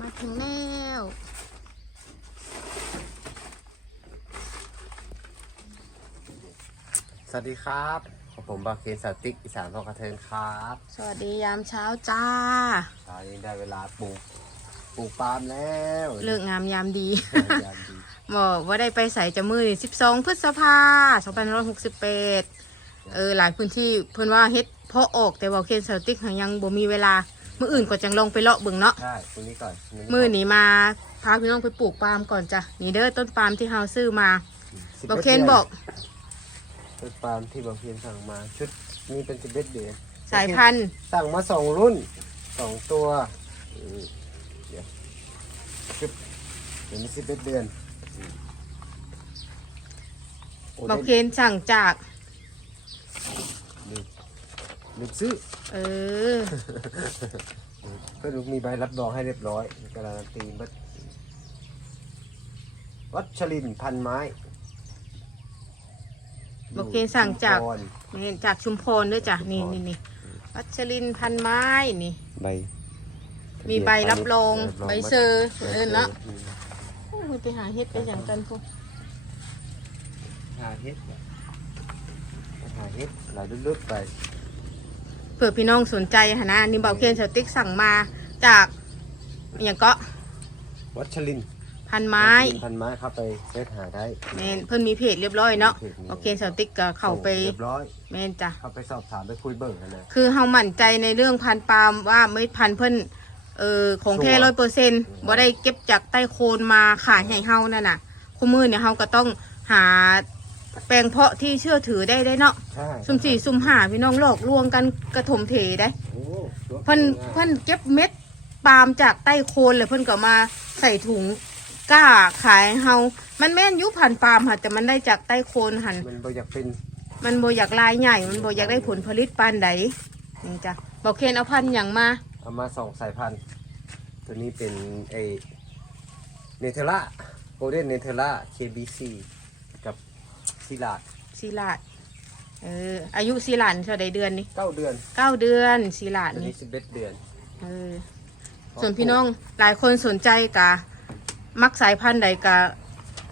มาถึงแล้วสวัสดีครับผมบาเคนสติกอีสานพอกระเทินครับ สวัสดียามเช้าจ้าตอนนี้ได้เวลาปลูกปลูกปาล์มแล้วเลิกงามยามดียามดีบอกว่าได้ไปใส่จะมือสิบสองพฤษภาสองพันร้อยหกสิบแปดเออหลายพื้นที่เพิ่นว่าเฮ็ดเพาะออกแต่ว่าเคนสติกยังบ่มีเวลา มื้ออื่นก็จังลองไปเลาะเบิ่งเนาะ ใช่ตรงนี้ก่อนมื้อนี้มาพาพี่น้องไปปลูกปาล์มก่อนจ้ะ นี่เด้อต้นปาล์มที่เฮาซื้อมาสิบอกเคนบอกต้นปาล์มที่บาเคนสั่งมาชุดนี้เป็นสิบเอ็ดเดือนสายพันธุ์สั่งมาสองรุ่นสองตัวอืมเดี๋ยวชุดเดี๋ยวนี้สิบเอ็ดเดือนอืมโอ้บอกเคได้นสั่งจากลืม ลืมซื้อเออก็ดูมีใบรับรองให้เรียบร้อยการันตีบัตวัชรินทร์พันไม้บอกเคสั่งจากชุมพรนี่จากชุมพรด้วยจ้ะนี่นี่นี่วัชรินทร์พันไม้นี่ ใบมีใบรับรองใบเซอร์เออเนาะอืมโอ้ยไปหาเฮ็ดไปอย่างกันพวกหาเฮ็ดหาเฮ็ดหลายลึกๆไป เผื่อพี่น้องสนใจหะนะนี่เบาเคนสติ๊กสั่งมาจากอย่างก็วัชรินทร์พันไม้ วัชรินทร์พันไม้เข้าไปเสิร์ชหาได้ แมนเพิ่นมีเพจเรียบร้อยเนาะเพจมีเบาเคนสติ๊กก็เข้าไปเรียบร้อยแมนจ้ะ เข้าไปสอบถามไปคุยเบิกกันนะคือเฮามั่นใจในเรื่องพันธุ์ปาล์มว่าเม็ดพันธุ์เพิ่นเอ่อของแท้ชัวร์ร้อยเปอร์เซ็นต์บ่ได้เก็บจากใต้โคนมาขายให้เฮานั่นน่ะคู่มือเนี่ยเฮาก็ต้องหา แปลงเพาะที่เชื่อถือได้ได้เนาะใช่ซุ่มสี่ซุ่มหาพี่น้องหลอกลวงกันกระถมเถได้ โอ้เพิ่นเพิ่นเก็บเม็ดปาล์มจากใต้โคนเลยเพิ่นก็มาใส่ถุงกล้าขายให้เฮา มันแม่นอยุพันธุ์ปาล์มค่ะแต่มันได้จากใต้โคนหัน มันบ่อยากเป็นมันบ่อยากลายใหญ่ มันบ่อยากได้ผลผลิตปานใดนี่จ้ะบอกเคนเอาพันธุ์หยังมาเอามาสองสายพันธุ์ ตัวนี้เป็นไอเนเธอร่าโกลเด้นเนเธอร่า KBC กับ ซิลาดซีลาดเอออายุซีลาดเท่าใดเดือนนี่เก้าเดือนเก้าเดือนซีลาดตัวนี่นี้สิบเอ็ดเดือนเออส่วนพี่น้องหลายคนสนใจกะมักสายพันธุ์ใดกะ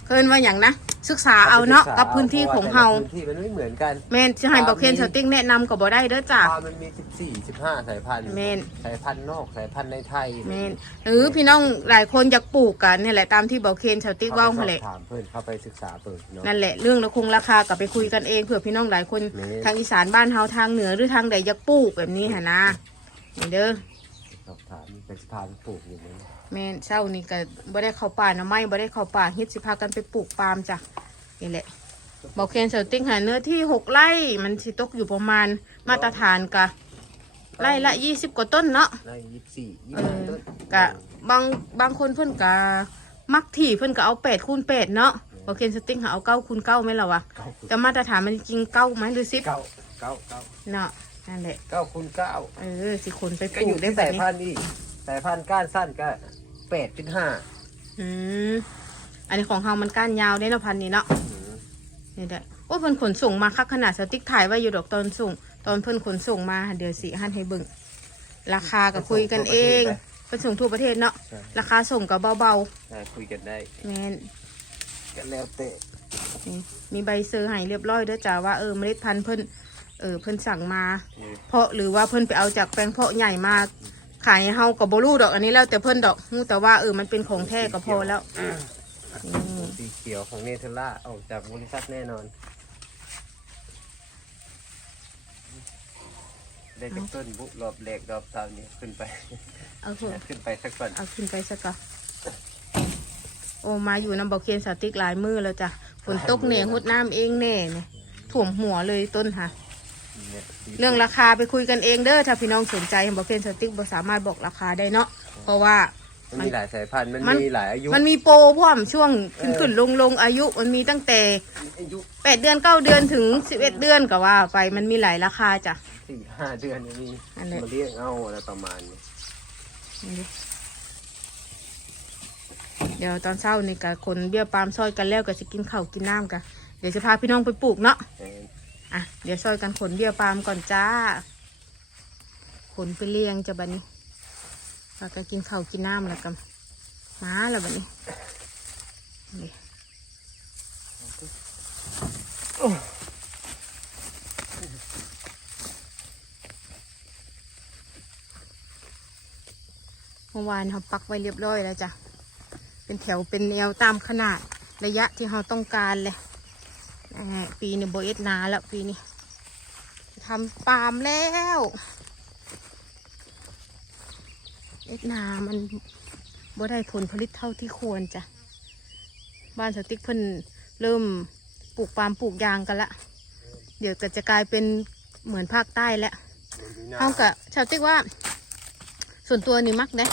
เคินว่าอย่างนะ ศึกษาเอาเนาะกับพื้นที่ของเฮาพื้นที่มันไม่เหมือนกันแม่นสิให้บอกเคนสติ๊กแนะนำก็บ่ได้เด้อจ้ะ ปลามันมีสิบสี่สิบห้าสายพันธุ์แม่น สายพันธุ์นอกสายพันธุ์ในไทยแม่นหรือพี่น้องหลายคนอยากปลูกกันนี่แหละตามที่บอกเคนสติ๊กเว่าเข้าหั่นไปแหละสอบถามเพื่อนเข้าไปศึกษาเปิดเนาะ นั่นแหละเรื่องราคงราคากับไปคุยกันเองเผื่อพี่น้องหลายคนแม่นทางอีสานบ้านเฮาทางเหนือหรือทางใดอยากปลูกแบบนี้หั่นนะนี่เด้อสอบถามเป็นสถานปลูกอย่างนี้ แม่นเช้านี่ก็บ่ได้เข้าป่าหนะไม้บ่ได้เข้าป่าเฮ็ดสิพากันไปปลูกปาล์มจ้ะนี่แหละบอกเคนสติ๊กหาเนื้อที่หกไร่มันสิตกอยู่ประมาณมาตรฐานกะไร่ละยี่สิบกว่าต้นเนาะในยี่สิบสี่ยี่เอสิบอต้นกะบางบางคนเพิ่นกะมักถี่เพิ่นก็เอาแปดคูณแปดเนาะบอกเคนสติ๊กหาเอาเก้าคูณเก้าไหมล่ะวะเก้าแต่มาตรฐานมันจริงเก้าไหมหรือสิบเก้าเก้าเก้าเนาะนั่นแหละเก้าคูณเก้าเออสิคนไปปก็ลูอยู่กได้ที่แบสาบยนี้พันธุ์นี่สายพันธุ์ก้านสั้นก็ แปดจุดห้าอืมอันนี้ของเฮามันก้านยาวได้เนาะพันนี้เนาะนี่แหละโอ้ยเพิ่นขนส่งมาคักขนาดสติ๊กถ่ายไว้อยู่ดอกตอนส่ง ตอนเพิ่นขนส่งมาเดี๋ยวสิหันให้เบิ่งราคาก็คุยกันเองเพิ่นส่งทั่วประเทศเนาะราคาส่งก็เบาได้คุยกันได้ๆแม่นกันแล้วแต่นี่มีใบเซอร์ให้เรียบร้อยเด้อจ้าว่าเออเมล็ดพันธุ์เพิ่นเออเพิ่นสั่งมาอืมเพาะหรือว่าเพิ่นไปเอาจากแปลงเพาะใหญ่มา ขายให้เฮาก็บ่รู้ดอกอันนี้แล้วแต่เพิ่นดอกรู้แต่ว่าเออมันเป็นของแท้ก็พอแล้วนี่สีเขียวของเนเธอร่าออกจากบริษัทแน่นอน ได้จากต้นบุรอบแหลกรอบตามนี้ขึ้นไปเอาเถอะขึ้นไปสักก่อนเอาขึ้นไปสักก่อนโอ้มาอยู่น้ำบอกเคนสติกหลายมือแล้วจ้ะฝนตกเนี่ยหดน้ำเองแน่เนี่ยถ่วมหัวเลยต้นค่ะ เนี่ยสีเรื่องราคาไปคุยกันเองเด้อถ้าพี่น้องสนใจบอกเคนสติกบ่สามารถบอกราคาได้เนาะเพราะว่ามันมีหลายสายพันธุ์มันมันมีหลายอายุ มันมีโปรพร้อมช่วงขึ้นเออขึ้นลงลงอายุมันมีตั้งแต่อายุแปดเดือนเก้าเดือนถึงสิบเอ็ดเดือนก็ว่าไปมันมีหลายราคาจ้ะสี่ห้าเดือนนี่มีอันนี้มาเลี้ยงเอาอะไรประมาณนี้นี่ดิเดี๋ยวตอนเช้านี่กับคนเบี้ยปาล์มซอยกันแล้วก็จะกินข้าวกินน้ำกันเดี๋ยวจะพาพี่น้องไปปลูกเนาะแต่ อะเดี๋ยวซอยกันขนเบี้ยปาล์มก่อนจ้า ขนไปเลี้ยงจะบันนี้ไปแล้วก็กินข้าวกินน้ำแล้วกันมาแล้วบัดนี้นี่เมื่อวานเขาปักไว้เรียบร้อยแล้วจ้ะ เป็นแถวเป็นแนวตามขนาดระยะที่เราต้องการเลย ปีนี้โบเอ็ดนาแล้วปีนี้ทำปาล์มแล้ว เอ็ดนามันบ่ได้ผลผลิตเท่าที่ควรจ้ะ บ้านสติ๊กเพิ่นเริ่มปลูกปาล์มปลูกยางกันละ เดี๋ยวก็จะกลายเป็นเหมือนภาคใต้แล้วเท่ากับชาวติ๊กว่า ส่วนตัวนี่มักเด้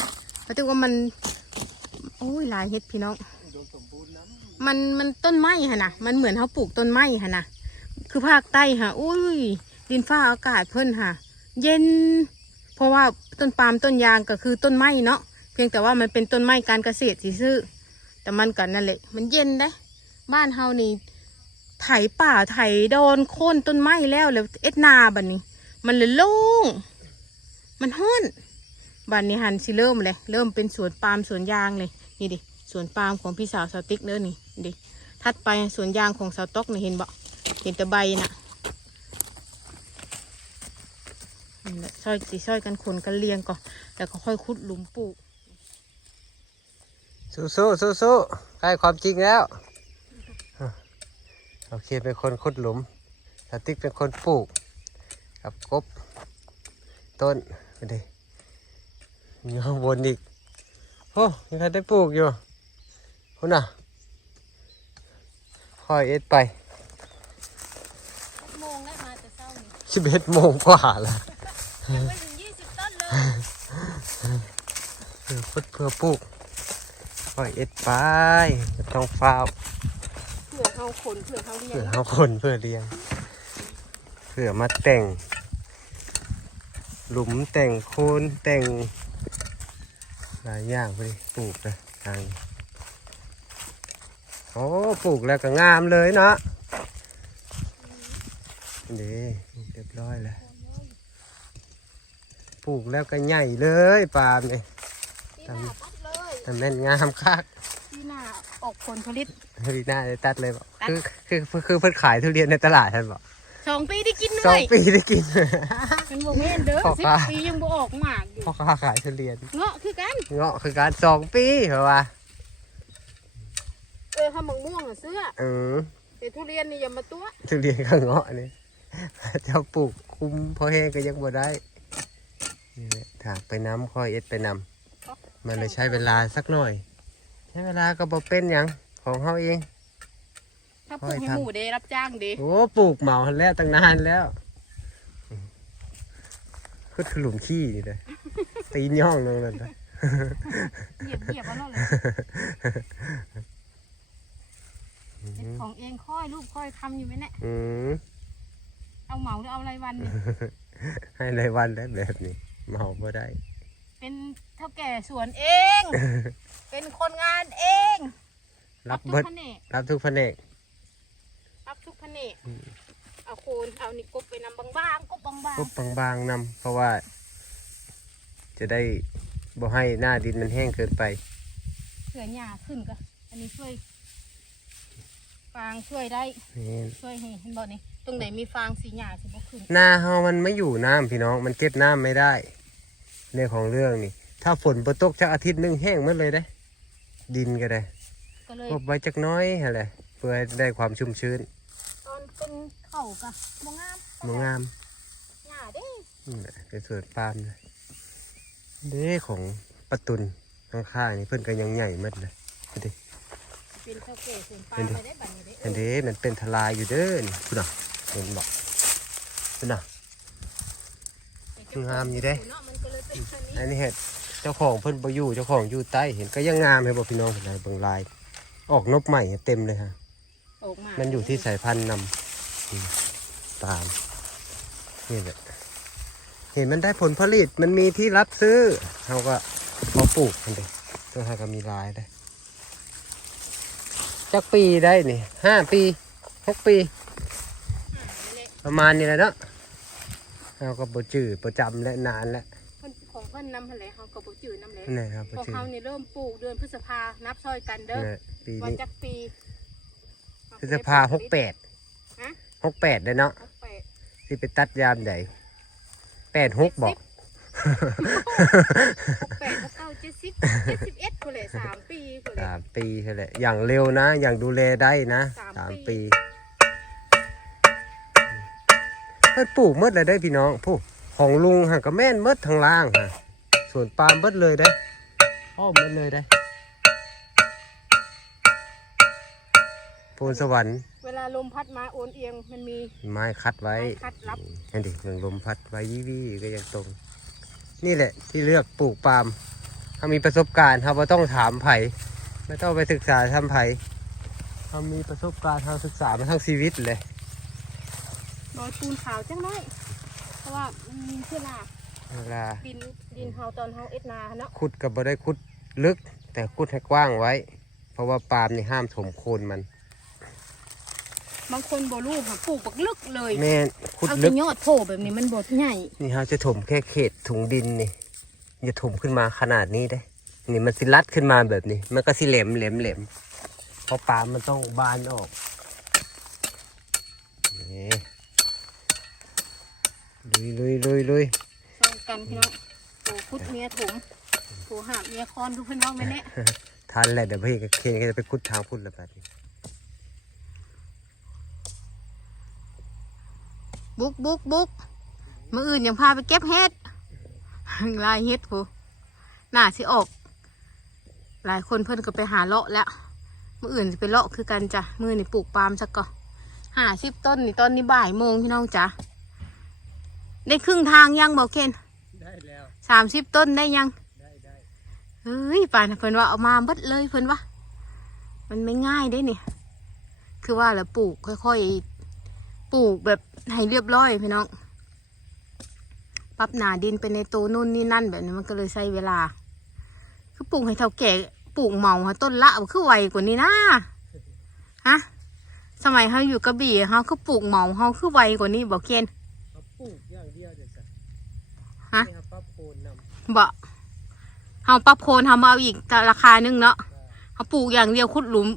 ชาวติ๊กว่ามัน โอ้ยหลายเฮ็ดพี่น้อง มันมันต้นไม้ฮะนะมันเหมือนเขาปลูกต้นไม้ฮะนะคือภาคใต้ฮะอุ้ย ดินฟ้าอากาศเพิ่นฮะเย็น เพราะว่าต้นปาล์มต้นยางก็คือต้นไม้เนาะเพียงแต่ว่ามันเป็นต้นไม้การเกษตรสิซื้อ แต่มันกันนั่นแหละมันเย็นได้ บ้านเฮานี่ไถป่าไถโดนโค่นต้นไม้แล้วแล้วเอ็ดนาบัดนี้ มันเลยโล่งมันห้อนบัดนี้หันสิเริ่มเลย เริ่มเป็นสวนปาล์มสวนยางเลย นี่ดิสวนปาล์มของพี่สาวสาวติ๊กเด้อนี่ ดิถัดไปสวนยางของสาวต๊อกนี่เห็นบ่เห็นแต่ใบน่ะนี่แหละซอยสีซอยกันขนกันเรียงก่อนแล้วก็ค่อยขุดหลุมปลูกสู้สู้สู้สู้ใกล้ความจริงแล้วโอเคเป็นคนขุดหลุมสติ๊กเป็นคนปลูก กับกบ ต้นไปดิมีข้างบนอีกโอ้ยังได้ปลูกอยู่คุณน่ะ ค่อยเอ็ดไปโมงได้มาแต่เช้านี่สิบเอ็ดโมงกว่าแล้วยังไม่ถึงยี่สิบต้นเลยเพื่อพุดเพื่อปลูกค่อยเอ็ดไปไม่ต้องฟ้าวเผื่อเขาขนเผื่อเขาเรียเพื่อนเอาคนเพื่อเลี้ยงเพื่อมาแต่ง หลุมแต่งโคนแต่งหลายอย่างไปดิปลูกนะทางนี้โอ้ปลูกแล้วก็งามเลยเนาะนี่เรียบร้อยแล้วปลูกแล้วก็ใหญ่เลยปาล์มนี่ปีหน้าตัดเลยแต่แม่นงามคักปีหน้าออกผลผลิตพี่น่าได้ตัดเลยบอกตัดคือคือคือเพิ่นขายทุเรียนในตลาดท่านบอกสองปีได้กินสด้อวงยปีได้กินมันบอกไม่เห็นเด้อพ่อสิบค้าปียังบ่ออกหมากอยู่พ่อค้าขายทุเรียนเงาะคือกันเงาะคือการสองปีเหรอวะเออ ข้าวมังม่วงอะเสื้อเออแต่ทุเรียนนี่อย่ามาตัวทุเรียนกับเงาะนี่เจ้าปลูกคุมพอแห้งก็ยังบ่ได้นี่แหละถากไปน้ำค่อยเอ็ดไปนำมันเลยใช้เวลาสักหน่อย ใช้เวลาก็บ่เป็นหยังของเฮาเอง ถ้าปลูกให้หมูเดรับจ้างเดโอ้ปลูกเหมาหันแล้วตั้งนานแล้วคือถลุมขี้นี่เลยตีนย่องลงเลยนะเหยียบเหยียบเอาแล้วเลย เฮ็ดของเองค่อยลูกค่อยทำอยู่ไหมเนี่ยอืมเอาเหมาหรือเอารายวันเนี่ยให้รายวันได้แบบนี้เมาบ่ได้ เป็นเท่าแก่สวนเอง เป็นคนงานเอง รับทุกเบิดแผนกรับทุกแผนกรับทุกแผนกเอาโคนเอานี่กบไปนำบางๆกบบางก็บางๆนำเพราะว่า จะได้บ่ให้หน้าดินมันแห้งเกินไปๆเผื่อหญ้าขึ้นก็อันนี้ช่วยฟางช่วยได้นี่ช่วยให้เห็นบ่นี่ตรงไหนมีฟางสีหญ้าสิบ่ขึ้นหน้าเฮามันไม่อยู่น้ำพี่น้อง มันเก็บน้ำไม่ได้เรื่องของเรื่องนี่ ถ้าฝนบ่ตกจักอาทิตย์หนึงแห้งหมดเลยได้ ดินก็ได้ก็เลยกบไว้จักหน้อยอะไรเพื่อให้ได้ความชุ่มชื้นตอนเป็นเข่ากะบ่งามมันงามหญ้าเด้นี่แหละเป็นสวนปาล์มเลยเด้ของประตุนข้างๆนี่เพิ่นก็ยังใหญ่หมดเลยดูดิ เป็นเท่าแก่สวนปาเป็นล์มดิไปได้บัดนี้เด้อันนี้มันเป็นทลายอยู่เด้อนี่คุณน่ะเห็นบอกคุณน่ะงามอยู่เด้เนาะมันก็เลยเป็นอันนี้อันนี้เห็ดเจ้าของเพิ่นบ่อยู่เจ้าของอยู่ใต้เห็นก็ยังงามเลยบอกพี่น้องเห็นไหมเบิ่งลาย ออกนบใหม่เต็มเลยฮะออกมามันอยู่ที่สายพันธุ์นำอืมตามนี่แหละเห็นมันได้ผลผลิตมันมีที่รับซื้อเราก็พอปลูกมันเลยตัวหาก็มีลายได้ จักปีได้นี่ห้าปีหกปี ประมาณนี้แหละเนาะเราก็บ่จื้อประจำและนานแล้ว เพิ่นของเพิ่นพิ่นนำหั่นแหละเฮาก็บ่จื้อนำแหละนี่ครับของชื่อเฮานี่เริ่มปลูกเดือนพฤษภานับซอยกันเด้อนี่ปีวันนี้จักปีพฤษภาหกแปดฮะหกแปดเลยเนาะหกแปด ที่ไปตัดยามใดแปดหกบอกหก แปดเก้าเจ็ดสิบเจ็ดสิบเอ็ดคนเลยสามปีคนเลย สามปีใช่แหละอย่างเร็วนะ อย่างดูแลได้นะสามสามปี ปีเพิ่นปลูกหมดเลยได้พี่น้องผู้ของลุงฮะก็แม่นหมดทางล่างฮะส่วนปาล์มหมดเลยได้อ้อมหมดเลยได้ปูนสวรรค์เวลาลมพัดมาโอนเอียงมันมีไม้คัดไว้ไม้คัดรับ นั่นดิเมืองลมพัดไว้ยี่วี่ก็ยังตรง นี่แหละที่เลือกปลูกปาล์มถ้ามีประสบการณ์เราไม่ต้องถามไผ่ไม่ต้องไปศึกษาทำไผ่เรามีประสบการณ์ทางศึกษามาทั้งชีวิตเลยโรยปูนขาวจังน้อยเพราะว่ามันมีเชื้อราเวลาดินดินเฮาตอนเฮาเอ็ดนาเนาะขุดกับบ่ได้ขุดลึก แต่ขุดให้กว้างไว้ เพราะว่าปาล์มนี่ห้ามถมโคนมัน บางคนบ่รู้ค่ะปลูกบักลึกเลย แม่นขุดเอาลึแต่ก ยอดโผล่แบบนี้มันบ่ใหญ่นี่เราจะถมแค่เขตถุงดินนี่อย่าถมขึ้นมาขนาดนี้ได้นี่มันสิลัดขึ้นมาแบบนี้ มันก็สิแหลมแหลมแหลมเพราะปาล์มมันต้องบานออกนี่ลุยลุยลุยลุยซอยกันพี่น้องโอ้พุดเมียถมโอ้หาบเมียคอนทุกเพิ่นเว่าแม่แน่ทันแหละเดี๋ยวพี่กับเคนก็จะไปคุดทางพุ่นแล้วแบบนี้ บุกบุกบุกมื้ออื่นยังพาไปเก็บเห็ดลายเห็ดผู้น่าสิออก หลายคนเพิ่นก็ไปหาเลาะแล้วมื้ออื่นจะไปเลาะคือกันจ้ะมื้อนี่ปลูกปาล์มสักก่อนห้าสิบต้นนี่ตอนนี้บ่ายโมงพี่น้องจ้ะได้ครึ่งทางยังบอกเคนได้แล้วสามสิบต้นได้ยังได้ได้เฮ้ยป่านเพิ่นว่าเอามาเบิดเลยเพิ่นว่า มันไม่ง่ายได้เนี่ยคือว่าแล้วปลูกค่อยๆ ปลูกแบบให้เรียบร้อยพี่น้องปรับหนาดินไปในตัวนู่นนี่นั่นแบบนี้มันก็เลยใช้เวลา คือปลูกให้เท่าแก่ปลูกเหมาฮะต้นละคือไวกว่านี้นะฮะสมัยเขาอยู่กระบี่เขาคือปลูกเหมาเขาคือไวกว่านี้บอกเคนเขาปลูกอย่างเดียวเดี๋ยวจ้ะฮะนี่ครับปั๊บโคนนำบอกเขาปรับโคนทำเอาอีกราคาหนึงเนาะเขาปลูกอย่างเดียวขุดหลุม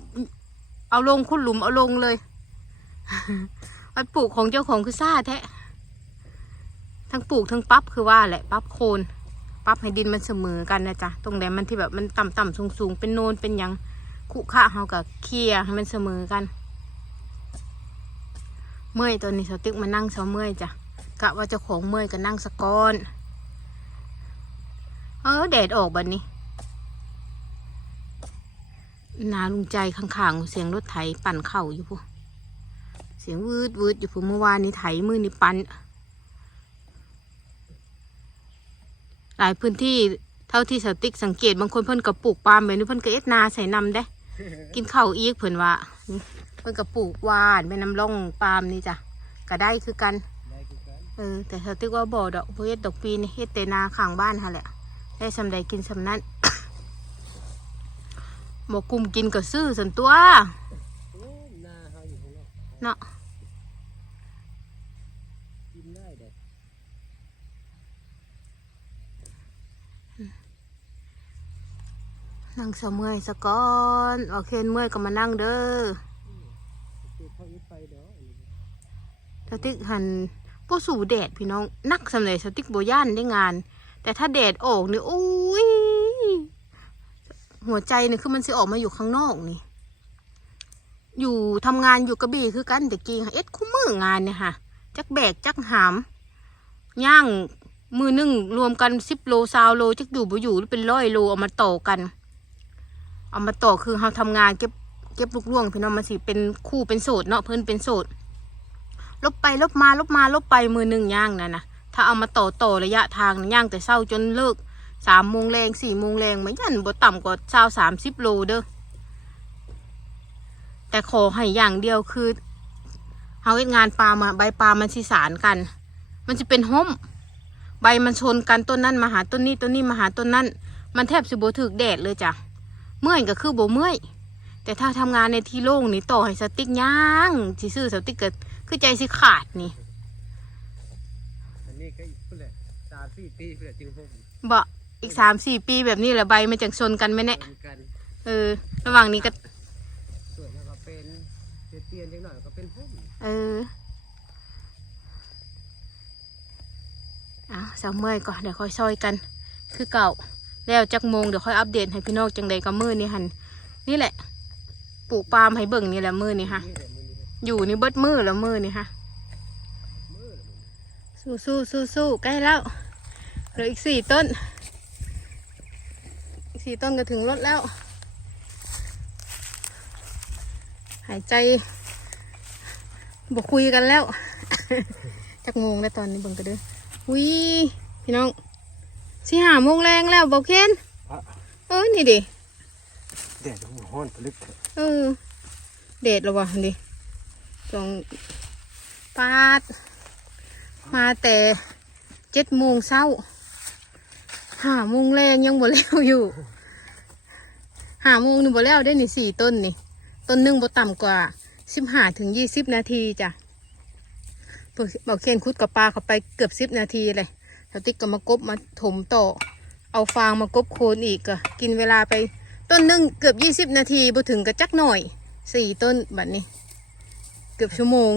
เอาลงขุดหลุมเอาลงเลย มันปลูกของเจ้าของคือซ่าแท้ทั้งปลูกทั้งปั๊บคือว่าแหละปั๊บโคนปั๊บให้ดินมันเสมอกันนะจ๊ะตรงไหนมันที่แบบมันต่ำต่ำสูงสูงๆเป็นโนนเป็นยังขุขะเขากับเคลียให้มันเสมอกัน เมื่อยตัวนี้สติ๊กมานั่งเสาเมื่อยจ้ะกะว่าเจ้าของเมื่อยก็นั่งสะก้อนเออแดดออกบัดนี้นาลุงใจข้างๆเสียงรถไถปั่นเข่าอยู่พู เสียงวืดวืดอยู่พูเมื่อวานนี้ไถมือนี่ปั่นหลายพื้นที่เท่าที่สติ๊กสังเกตบางคนเพิ่นกับปลูกปาล์มแบบนี้เพิ่นก็เอ็ดนาใส่นำได้กินข้าวอีกเพิ่นว่านี่เพิ่นกับปลูกหวานไปน้ำร่องปาล์มนี่จ้ะก็ได้คือกันได้คือกันเออแต่สติ๊กว่าบ่อดอกบ่เฮ็ดดอกปีนี่เฮ็ดแต่นาข้างบ้านฮะแหละ ได้สำใดกินสำนั้นหมกลุ่มกินก็ซื้อสันตัว โอ้หน้าเขาอยู่ข้างนอก เนาะกินได้เด็ดนั่งเสมื่อยสะก้อนโอเคเมื่อยก็มานั่งเด้อเสติ๊กหันผู้สู่แดดพี่น้องนักสำเร็จสติ๊กโบย่านได้งาน แต่ถ้าแดดออกนี่โอ้ยหัวใจนี่คือมันสิออกมาอยู่ข้างนอกนี่ อยู่ทำงานอยู่กระบี่คือกันแต่กี้ค่ะเอ็ดคู่มืองานเนี่ยค่ะ จักแบกจักหามย่างมือหนึ่งรวมกันสิบโลซาวโลจักอยู่บ่อยู่หรือเป็นร้อยโลเอามาต่อกัน เอามาต่อคือเราทำงานเก็บเก็บลูกล่วงพี่น้องมันสิเป็นคู่เป็นโสดเนาะเพิ่นเป็นโสดลบไปลบมาลบมาลบไปมือหนึ่งย่างนะนะถ้าเอามาต่อต่อระยะทางย่างแต่เศร้าจนเลิกสามโมงแรงสี่โมงแรงไม่ยันบ่ต่ำกว่าเช้าสามสิบโลเด้อ แต่ขอให้อย่างเดียวคือเฮาเฮ็ดงานปลามาใบปลามันสิสานกัน มันจะเป็นห้มใบมันชนกันต้นนั้นมาหาต้นนี้ต้นนี้มาหาต้นนั้น มันแทบสิบ่ถึกแดดเลยจ้ะเมื่อยก็คือบ่เมื่อย แต่ถ้าทำงานในที่โล่งนี่ต่อให้สติ๊กย่างสิซื้อสติ๊กเกิดคือใจสิขาดนี่อันนี้ก็อีกพุ่นแหละสามสี่สี่ปีเพื่อจึงห่มบ่อีกสามสี่ปีแบบนี้แหละใบมันจะชนกันไหมเนี่ยเหมือนกันเออ ระหว่างนี้ก็ ส่วนแล้วก็เป็นเตียนๆจังหน่อยก็เป็นห่ม เออเอาสาวเมื่อยก่อนเดี๋ยวค่อยซอยกัน คือเก่าแล้วจักโมงเดี๋ยวค่อยอัปเดตให้พี่น้องจังใดกับมือนี่หันนี่แหละปลูกปาล์มให้เบิ่งนี่แหละมือนี่ฮะนี่แหละอยู่นี่เบิดมือแล้วมือนี่ฮะมือละสู้สู้สู้สู้ใกล้แล้วเหลืออีกสี่ต้นอีกสี่ต้นก็ถึงรถแล้ว หายใจ บกคุยกันแล้ว จักโมงแล้วตอนนี้เบิ่งกันเด้อวิพี่น้องสิหาโมงแรงแล้วบอกเคนอะเออนี่ดิแดดหัวห้อนผลึกเออเดดแล้ววะดิสองปาด มาแต่เจ็ดโมงเช้าห้าโมงแรงยังบ่แล้วอยู่ห้าโมงนี่บ่แล้วได้นี่สี่ต้นนี่ ต้นหนึ่งบ่ต่ำกว่า สิบห้าถึงยี่สิบนาทีจ้ะบอกเคนคุดกับปลาเขาไปเกือบสิบนาทีเลยแล้วติ๊กก็มากบมาถมต่อ เอาฟางมากบโคนอีกก็กินเวลาไปต้นหนึ่งเกือบยี่สิบนาทีบ่ถึงก็จักหน่อยสี่ต้นแบบนี้ เกือบชั่วโมง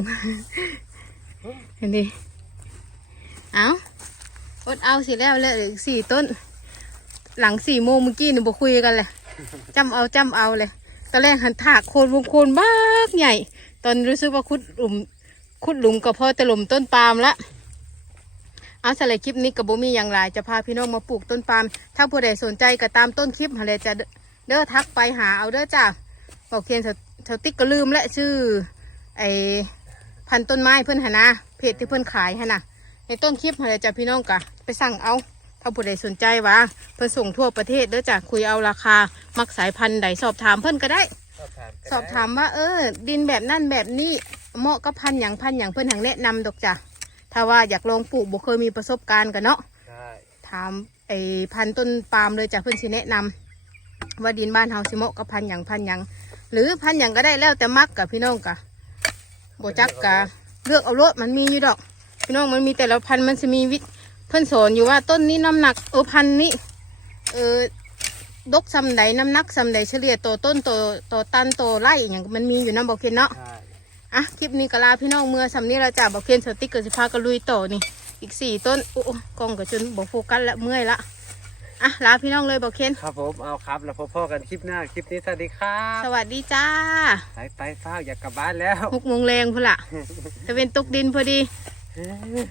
เห็นดิเอาอดเอาสิแล้วเลืออีกสี่ต้น หลังสี่โมงเมื่อกี้หนูบอกคุยกันเลยจำเอาจำเอาเลย อนแรกหันถากโคนวงโคนบ้ากใหญ่ ตอนรู้สึกว่าคุดหลุมคุดหลุมก็พอจะหลุมต้นปาล์มละเอาสำหรับคลิปนี้กับโบมีอย่างไรจะพาพี่น้องมาปลูกต้นปาล์มถ้าผู้ใดสนใจก็ตามต้นคลิปหาเลยจะเด้อทักไปหาเอาเด้อจ้าบอกเคียนสสติ๊กก็ลืมและชื่อไอพันต้นไม้เพื่อนหนะเพจที่เพื่อนขายหนะในต้นคลิปหาเลยจ้ะพี่น้องกะไปสั่งเอา ถ้าผู้ใดสนใจวะเพื่อนส่งทั่วประเทศเด้อจ้ะคุยเอาราคา มักสายพันธุ์ใดสอบถามเพื่อนก็ได้ สอบถามสอบถามว่าเออ ดินแบบนั่นแบบนี้เหมาะกับพันธุ์อย่างพันธุ์อย่างเพื่อนหางแนะนำดอกจ้ะถ้าว่าอยากลองปลูกบ่เคยมีประสบการณ์กันเนาะ ใช่ถามไอ้พันธุ์ต้นปาล์มเลยจ้ะเพื่อนสิแนะนำว่าดินบ้านเฮาสิเหมาะกับพันธุ์อย่างพันธุ์อย่างหรือพันธุ์อย่างก็ได้แล้วแต่มักกับพี่น้องกะบ่จักกะเลือกเอารถมันมีอยู่ดอก พี่น้องมันมีแต่ละพันธุ์มันจะมีวิเพื่อนสอนอยู่ว่าต้นนี้น้ำหนักเออพันธุ์นี้เออดกซำใดน้ำหนักซำใดเฉลี่ยตัวต้นตัวตัวตันตัวไร่อย่างมันมีอยู่นะบอกเคนเนาะใช่อะคลิปนี้ก็ลาพี่น้องเมื่อสำนี้เราจะบอกเคนสติ๊กเกอร์สิพาก็ลุยต่อนี่ อีกสี่ต้นโอ้โอ้กล้องก็จนบอกโฟกัสละเมื่อยละอะลาพี่น้องเลยบอกเคนครับผมเอาครับแล้วพบพ่อกันคลิปหน้าคลิปนี้สวัสดีครับสวัสดีจ้าไปไปเฝ้าอยากกลับบ้านแล้วหกโมงแรงพุ่นละจะเป็นตกดินพอดีเอ้ย